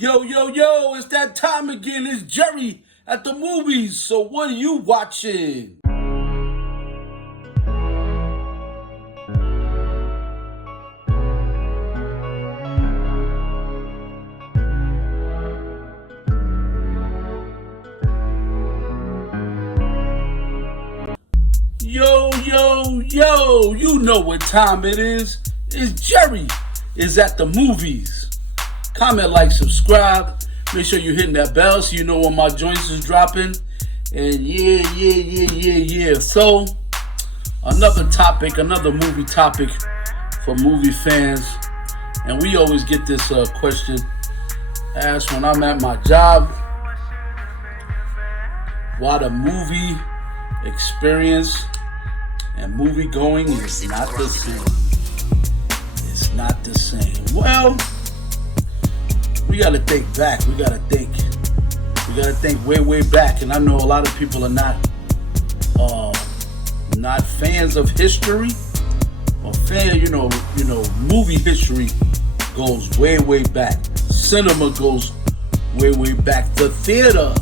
Yo, yo, yo, it's that time again. It's Jerry at the movies. So what are you watching? Yo, yo, yo, you know what time it is. It's Jerry is at the movies. Comment, like, subscribe. Make sure you're hitting that bell so you know when my joints is dropping. And yeah. So, another topic, another movie topic for movie fans. And we always get this question asked when I'm at my job. Why the movie experience and movie going is not the same. It's not the same. Well, we gotta think back. We gotta think way back. And I know a lot of people are not fans of history or movie history goes way back. Cinema goes way back. The theater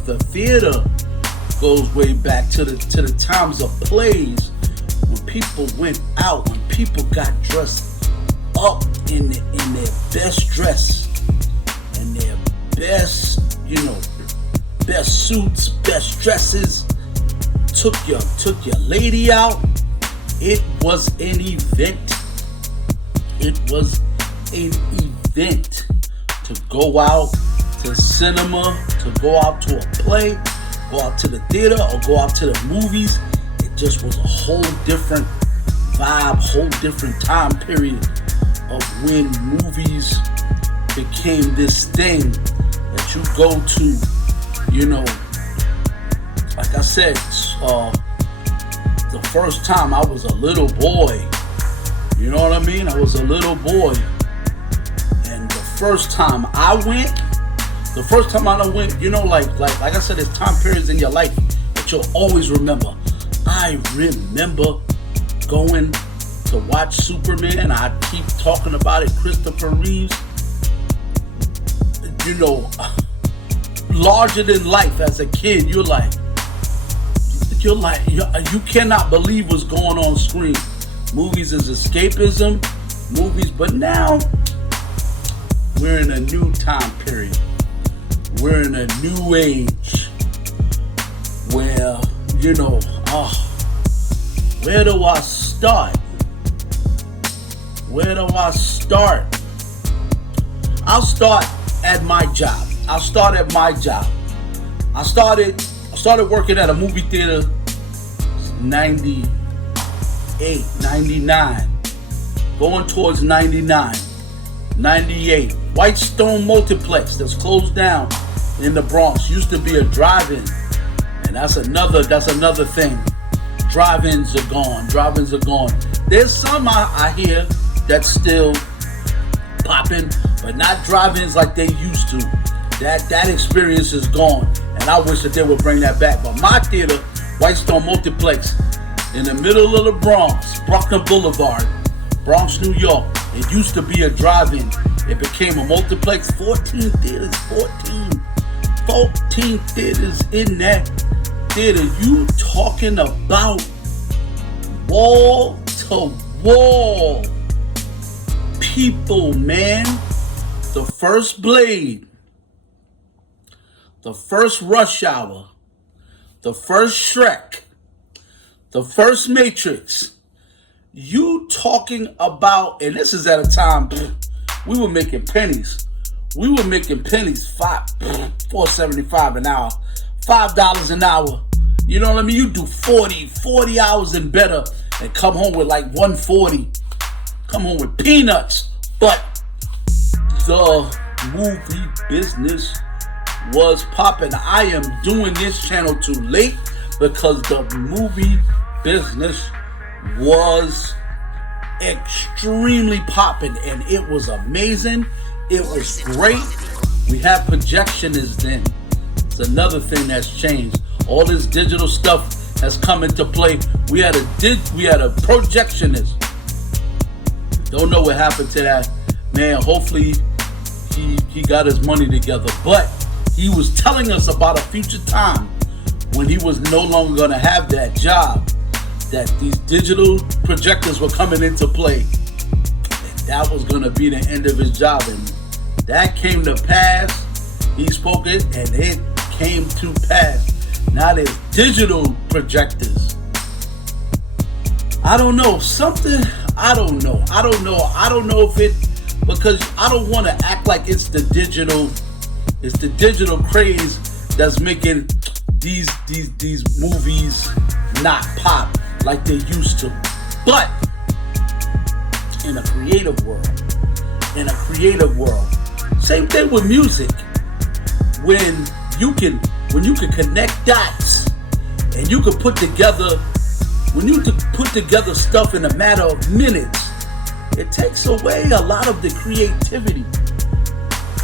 goes way back to the times of plays when people went out, when people got dressed up in their best dress and their best suits, best dresses, took your lady out. It was an event. It was an event to go out to cinema, to go out to a play, go out to the theater, or go out to the movies. It just was a whole different vibe, whole different time period of when movies became this thing that you go to. Like I said, the first time I was a little boy. You know what I mean? I was a little boy, and the first time I went, like I said, there's time periods in your life that you'll always remember. I remember going to watch Superman. I keep talking about it. Christopher Reeves. Larger than life as a kid. You cannot believe what's going on screen. Movies is escapism. But now we're in a new time period. We're in a new age where, where do I start? I'll start at my job. I started working at a movie theater 98, 99, going towards 99, 98. Whitestone Multiplex that's closed down in the Bronx. Used to be a drive-in, and that's another thing. Drive-ins are gone. There's some I hear that's still popping, but not drive-ins like they used to. That experience is gone, and I wish that they would bring that back. But my theater, Whitestone Multiplex, in the middle of the Bronx, Bruckner Boulevard, Bronx, New York. It used to be a drive-in. It became a multiplex. 14 theaters in that theater. You talking about wall to wall people, man. The first Blade, the first Rush Hour, the first Shrek, the first Matrix. You talking about, and this is at a time we were making pennies. $4.75 an hour, $5 an hour. You know what I mean? You do 40 hours and better, and come home with like 140. Come home with peanuts. But the movie business was popping. I am doing this channel too late because the movie business was extremely popping, and it was amazing. It was great. We had projectionists then. It's another thing that's changed. All this digital stuff has come into play. We had a projectionist. Don't know what happened to that man. Hopefully he got his money together. But he was telling us about a future time when he was no longer going to have that job, that these digital projectors were coming into play. And that was going to be the end of his job. And that came to pass. He spoke it, and it came to pass. Now there's digital projectors. I don't know. I don't know if it, because I don't want to act like it's the digital craze that's making these movies not pop like they used to. But in a creative world, same thing with music. When you can connect dots and you can put together stuff in a matter of minutes, it takes away a lot of the creativity.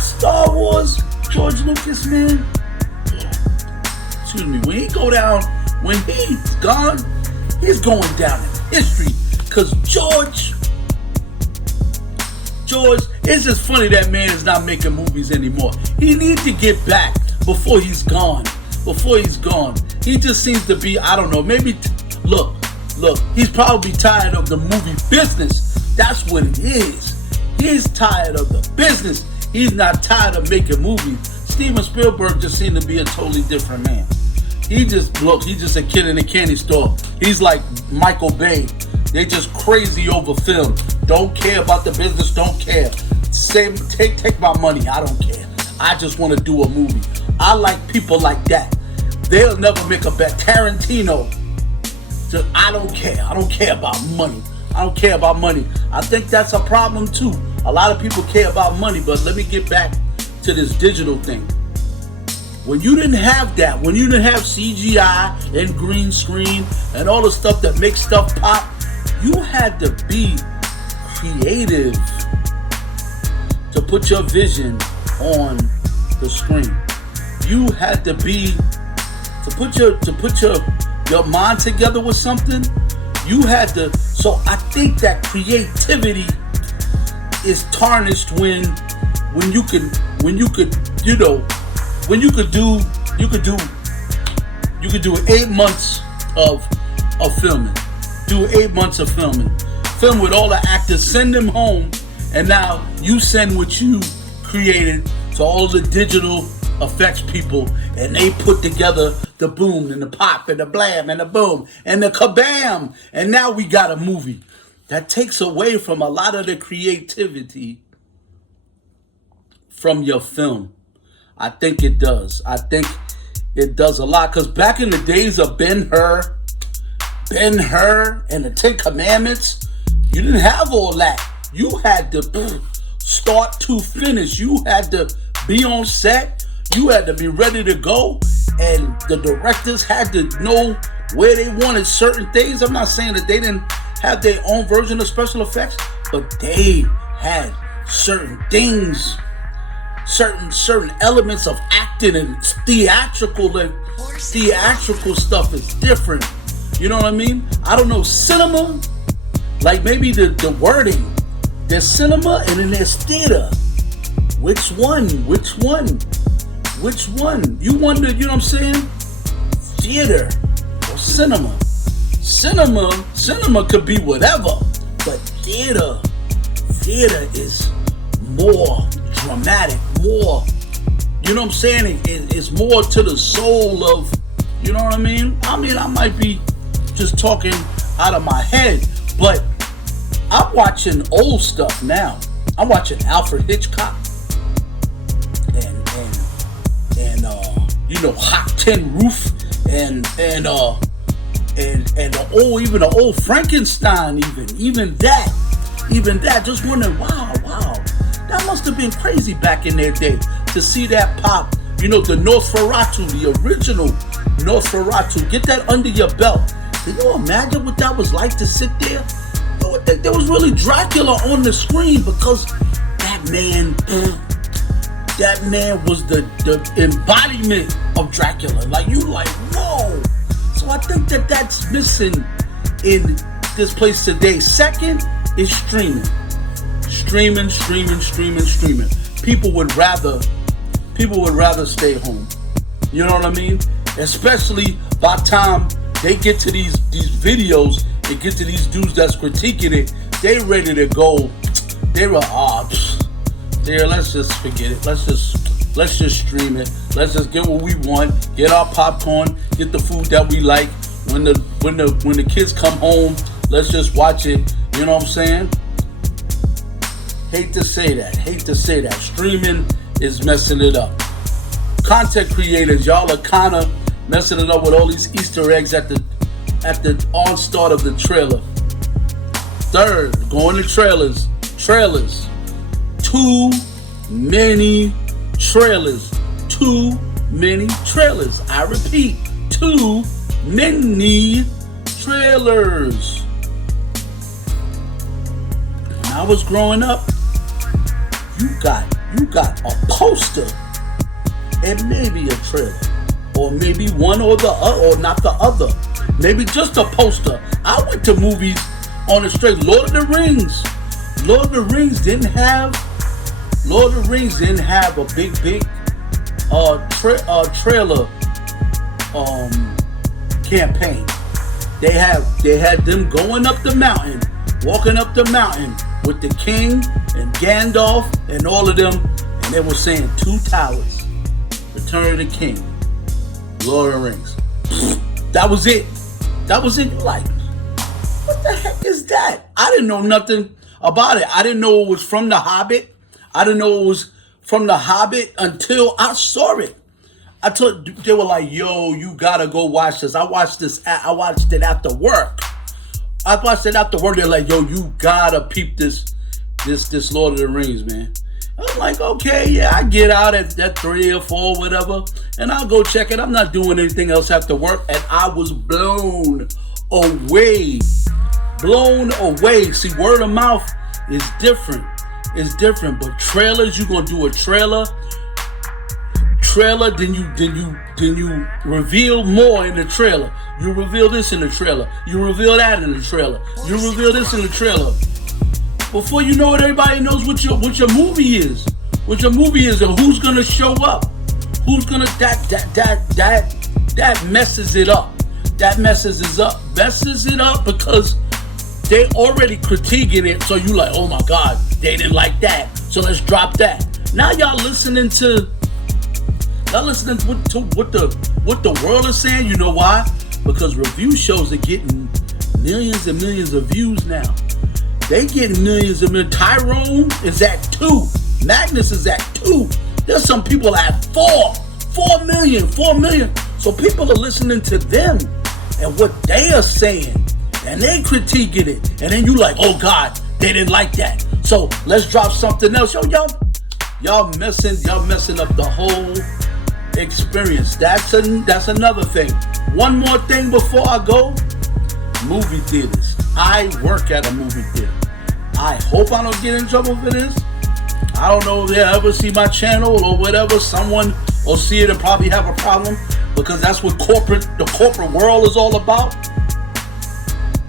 Star Wars, George Lucas, man. Excuse me. When he's gone, he's going down in history. Cause George, it's just funny that man is not making movies anymore. He needs to get back before he's gone. He just seems to be, I don't know, maybe, look, he's probably tired of the movie business. That's what it is. He's tired of the business. He's not tired of making movies. Steven Spielberg just seemed to be a totally different man. He's just a kid in a candy store. He's like Michael Bay. They just crazy over film. Don't care about the business, don't care. Take my money, I don't care. I just want to do a movie. I like people like that. They'll never make a bet. Tarantino, I don't care. I don't care about money. I think that's a problem too. A lot of people care about money, but let me get back to this digital thing. When you didn't have that, when you didn't have CGI and green screen and all the stuff that makes stuff pop, you had to be creative to put your vision on the screen. You had to put your mind together with something. You had to. So I think that creativity is tarnished when you could do 8 months of filming. Do 8 months of filming. Film with all the actors, send them home, and now you send what you created to all the digital effects people, and they put together the boom and the pop and the blam and the boom and the kabam, and now we got a movie. That takes away from a lot of the creativity from your film. I think it does. I think it does a lot, because back in the days of Ben-Hur and the Ten Commandments, you didn't have all that. You had to start to finish. You had to be on set. You had to be ready to go. And the directors had to know where they wanted certain things. I'm not saying that they didn't have their own version of special effects, but they had certain things, certain elements of acting and theatrical stuff is different. You know what I mean? I don't know, cinema, like maybe the wording. There's cinema and then there's theater. Which one? You wonder, you know what I'm saying? Theater or cinema. Cinema could be whatever, but theater is more dramatic, more, you know what I'm saying? It's more to the soul of, you know what I mean? I might be just talking out of my head, but I'm watching old stuff now. I'm watching Alfred Hitchcock and Hot Tin Roof and the old Frankenstein, even that, just wondering, wow, that must have been crazy back in their day to see that pop. You know, the Nosferatu, the original Nosferatu, get that under your belt. Can you imagine what that was like to sit there? You would think there was really Dracula on the screen, because that man was the embodiment of Dracula. Like, you like, whoa. So I think that's missing in this place today. Second is streaming. people would rather stay home. You know what I mean? Especially by the time they get to these videos, they get to these dudes that's critiquing it, they ready to go. They were there. Let's just forget it. Let's just stream it. Let's just get what we want. Get our popcorn. Get the food that we like. When the kids come home, let's just watch it. You know what I'm saying? Hate to say that. Streaming is messing it up. Content creators, y'all are kind of messing it up with all these Easter eggs at the onstart of the trailer. Third, going to trailers. Too many trailers. I repeat, too many trailers. When I was growing up, you got a poster and maybe a trailer, or maybe one or the other, or not the other. Maybe just a poster. I went to movies on the straight. Lord of the Rings didn't have a big trailer campaign. They had them going up the mountain, walking up the mountain with the king and Gandalf and all of them, and they were saying 2 towers, Return of the King, Lord of the Rings. That was it. You're like, what the heck is that? I didn't know nothing about it. I didn't know it was from The Hobbit. Until I saw it. They were like, yo, you gotta go watch this. I watched it after work. They're like, yo, you gotta peep this Lord of the Rings, man. I'm like, okay, yeah, I get out at 3 or 4, whatever, and I'll go check it. I'm not doing anything else after work, and I was blown away. See, word of mouth is different. But trailers, you gonna do a trailer, then you reveal more in the trailer. You reveal this in the trailer. You reveal that in the trailer. You reveal this in the trailer. Before you know it, everybody knows what your movie is. What your movie is and who's gonna show up. Who's gonna that messes it up. Messes it up because they already critiquing it. So you like, oh my God, they didn't like that. So let's drop that. Now y'all listening to what the world is saying. You know why? Because review shows are getting millions and millions of views now. They getting millions of millions. Tyrone is at 2. Magnus is at 2. There's some people at 4 million. So people are listening to them and what they are saying, and they critiquing it. And then you like, oh God, they didn't like that. So let's drop something else. Yo, y'all messing up the whole experience. That's another thing. One more thing before I go. Movie theaters. I work at a movie theater. I hope I don't get in trouble for this. I don't know if they'll ever see my channel or whatever. Someone will see it and probably have a problem, because that's what the corporate world is all about.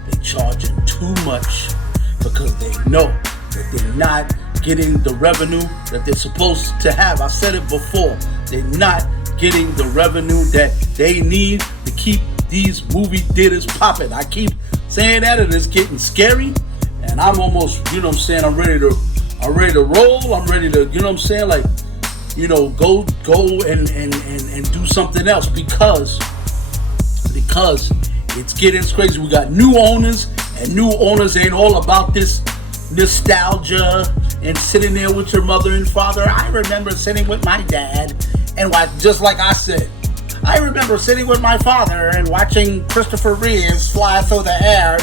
They're charging too much because they know that they're not getting the revenue that they're supposed to have. I said it before. They're not getting the revenue that they need to keep these movie theaters popping. I keep saying that, and it's getting scary, and I'm almost, you know what I'm saying, I'm ready to roll. I'm ready to, you know what I'm saying, like, you know, go and do something else because it's getting crazy. We got new owners, and new owners ain't all about this nostalgia and sitting there with your mother and father. I remember sitting with my dad and just like I said, I remember sitting with my father and watching Christopher Reeves fly through the air.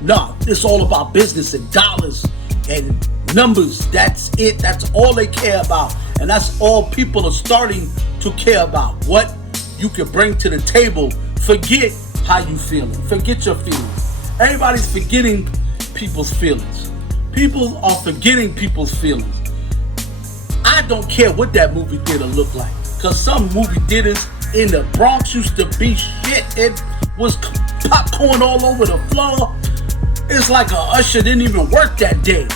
No, it's all about business and dollars and numbers. That's it. That's all they care about. And that's all people are starting to care about. What you can bring to the table. Forget how you feeling. Forget your feelings. Everybody's forgetting people's feelings. People are forgetting people's feelings. I don't care what that movie theater looked like. Because some movie theaters in the Bronx used to be shit. It was popcorn all over the floor. It's like a usher didn't even work that day.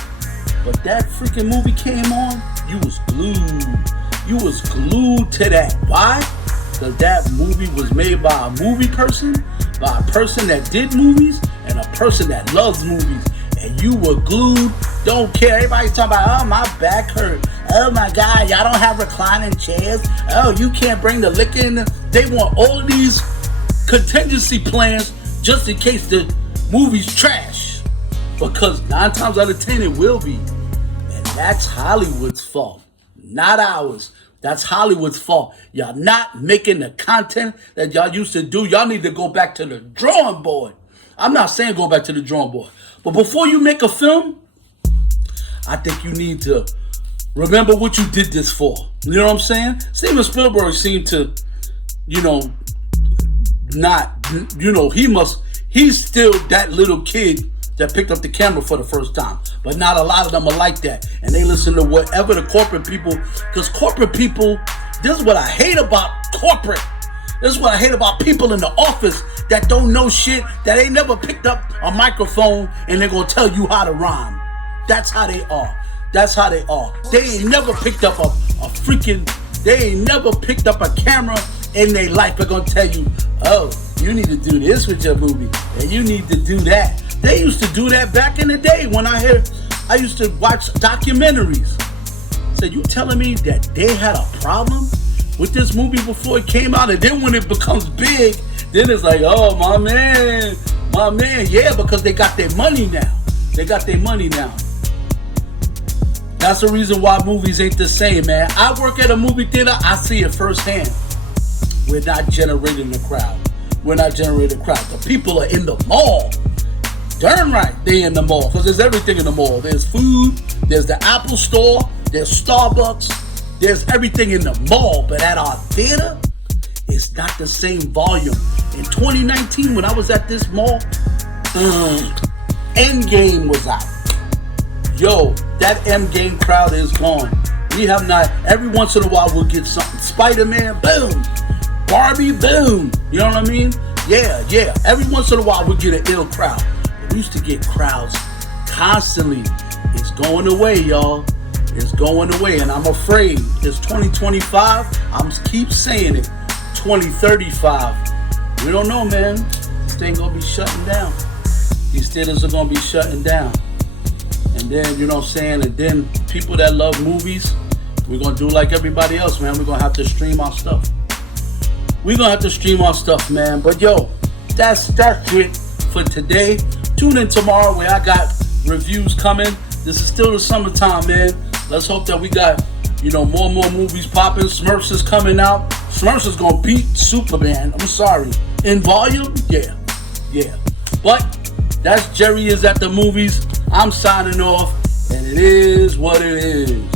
But that freaking movie came on, You was glued. You was glued to that. Why? Because that movie was made by a movie person, by a person that did movies, and a person that loves movies. And you were glued. Don't care. Everybody's talking about, oh, my back hurt. Oh my God, y'all don't have reclining chairs. Oh, you can't bring the liquor in. They want all of these contingency plans just in case the movie's trash. Because 9 times out of 10 it will be. And that's Hollywood's fault, not ours. That's Hollywood's fault. Y'all not making the content that y'all used to do. Y'all need to go back to the drawing board. I'm not saying go back to the drawing board. But before you make a film, I think you need to remember what you did this for. You know what I'm saying? Steven Spielberg seemed to, not, he's still that little kid that picked up the camera for the first time. But not a lot of them are like that. And they listen to whatever the corporate people, because corporate people, this is what I hate about corporate. This is what I hate about people in the office that don't know shit, that ain't never picked up a microphone and they're going to tell you how to rhyme. That's how they are. That's how they are. They ain't never picked up they ain't never picked up a camera in their life. They're going to tell you, oh, you need to do this with your movie and you need to do that. They used to do that back in the day when I used to watch documentaries. So you telling me that they had a problem with this movie before it came out, and then when it becomes big, then it's like, oh, my man. Yeah, because they got their money now. That's the reason why movies ain't the same, man. I work at a movie theater. I see it firsthand. We're not generating a crowd. The people are in the mall. Darn right, they in the mall, because there's everything in the mall. There's food, there's the Apple store, there's Starbucks, there's everything in the mall. But at our theater, it's not the same volume. In 2019, when I was at this mall, Endgame was out. Yo, that Endgame crowd is gone. We have not, every once in a while we'll get something. Spider-Man, boom. Barbie, boom. You know what I mean? Yeah. Every once in a while we'll get an ill crowd. We used to get crowds constantly. It's going away, y'all. It's going away, and I'm afraid it's 2025. I'm keep saying it. 2035. We don't know, man. This thing gonna be shutting down. These theaters are gonna be shutting down. And then, you know what I'm saying? And then people that love movies, we're gonna do like everybody else, man. We're gonna have to stream our stuff. Man. But yo, that's it for today. Tune in tomorrow where I got reviews coming. This is still the summertime, man. Let's hope that we got, more and more movies popping. Smurfs is coming out. Smurfs is gonna beat Superman. I'm sorry. In volume, yeah. But that's Jerry is at the movies. I'm signing off, and it is what it is.